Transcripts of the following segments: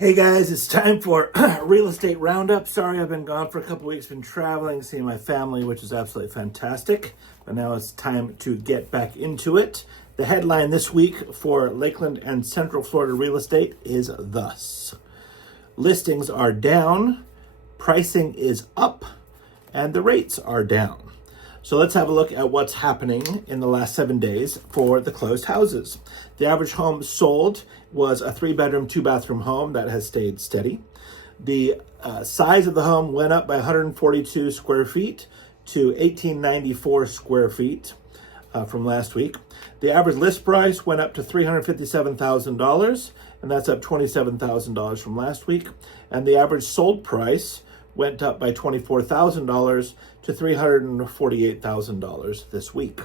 Hey guys, it's time for real estate roundup. Sorry I've been gone for a couple weeks, been traveling, seeing my family, which is absolutely fantastic. But now it's time to get back into it. The headline this week for Lakeland and Central Florida real estate is thus: listings are down, pricing is up, and the rates are down. So let's have a look at what's happening in the last 7 days for the closed houses. The average home sold was a 3-bedroom, 2-bathroom home that has stayed steady. The size of the home went up by 142 square feet to 1894 square feet from last week. The average list price went up to $357,000, and that's up $27,000 from last week. And the average sold price went up by $24,000 to $348,000 this week.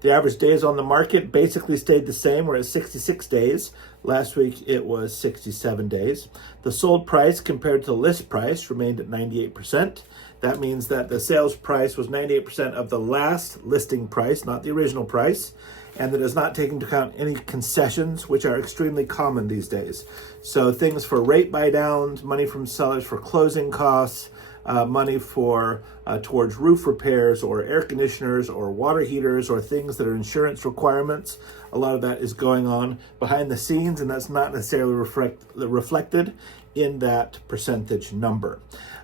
The average days on the market basically stayed the same. We're at 66 days. Last week it was 67 days. The sold price compared to the list price remained at 98%. That means that the sales price was 98% of the last listing price, not the original price, and that is not taking into account any concessions, which are extremely common these days. So things for rate buy downs, money from sellers for closing costs, money for towards roof repairs or air conditioners or water heaters or things that are insurance requirements. A lot of that is going on behind the scenes, and that's not necessarily reflected in that percentage number.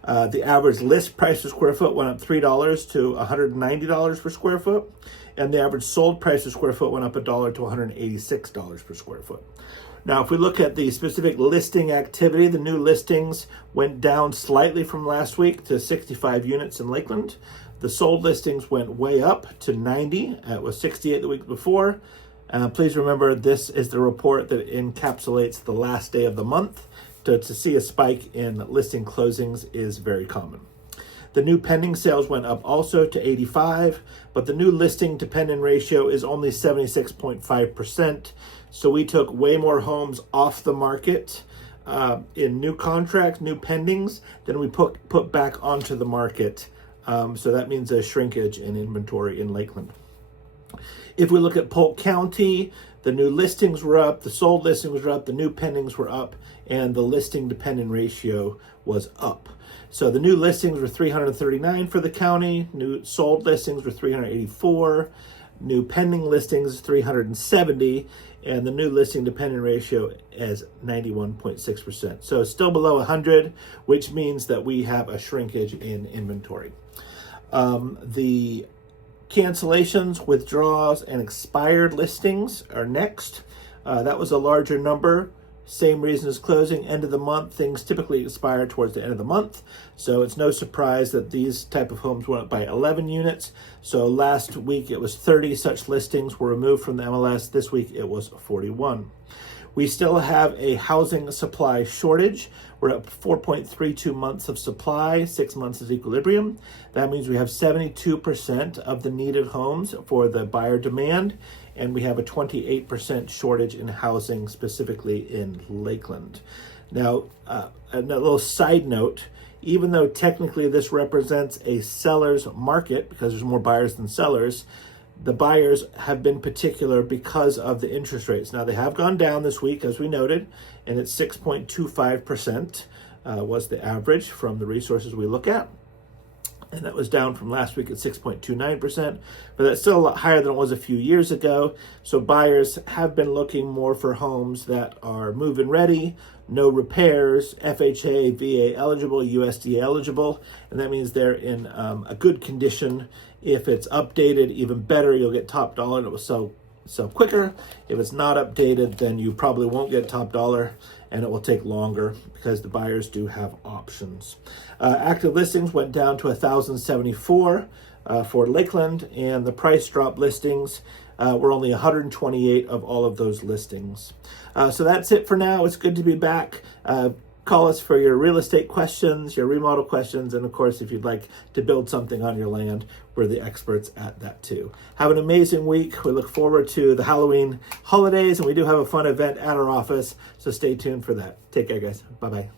The average list price per square foot went up $3 to $190 per square foot, and the average sold price per square foot went up $1 to $186 per square foot. Now, if we look at the specific listing activity, the new listings went down slightly from last week to 65 units in Lakeland. The sold listings went way up to 90. It was 68 the week before. Please remember, this is the report that encapsulates the last day of the month. To see a spike in listing closings is very common. The new pending sales went up also to 85, but the new listing to pending ratio is only 76.5%. So we took way more homes off the market in new contracts, new pendings, than we put back onto the market. So that means a shrinkage in inventory in Lakeland. If we look at Polk County, the new listings were up, the sold listings were up, the new pendings were up, and the listing to pending ratio was up. So the new listings were 339 for the county, new sold listings were 384, new pending listings 370, and the new listing to pending ratio is 91.6%. So still below 100, which means that we have a shrinkage in inventory. The cancellations, withdrawals, and expired listings are next. That was a larger number. Same reason as closing, end of the month. Things typically expire towards the end of the month. So it's no surprise that these type of homes went up by 11 units. So last week it was 30 such listings were removed from the MLS. This week it was 41. We still have a housing supply shortage. We're at 4.32 months of supply, 6 months is equilibrium. That means we have 72% of the needed homes for the buyer demand, and we have a 28% shortage in housing, specifically in Lakeland. Now, a little side note, even though technically this represents a seller's market because there's more buyers than sellers, the buyers have been particular because of the interest rates. Now, they have gone down this week, as we noted, and it's 6.25% was the average from the resources we look at. And that was down from last week at 6.29%, but that's still a lot higher than it was a few years ago. So buyers have been looking more for homes that are move-in ready, no repairs, FHA, VA eligible, USDA eligible, and that means they're in a good condition. If it's updated, even better, you'll get top dollar and it will sell quicker. If it's not updated, then you probably won't get top dollar and it will take longer because the buyers do have options. Active listings went down to 1,074 for Lakeland, and the price drop listings were only 128 of all of those listings. So that's it for now. It's good to be back. Call us for your real estate questions, your remodel questions, and of course, if you'd like to build something on your land, we're the experts at that too. Have an amazing week. We look forward to the Halloween holidays, and we do have a fun event at our office, so stay tuned for that. Take care, guys. Bye-bye.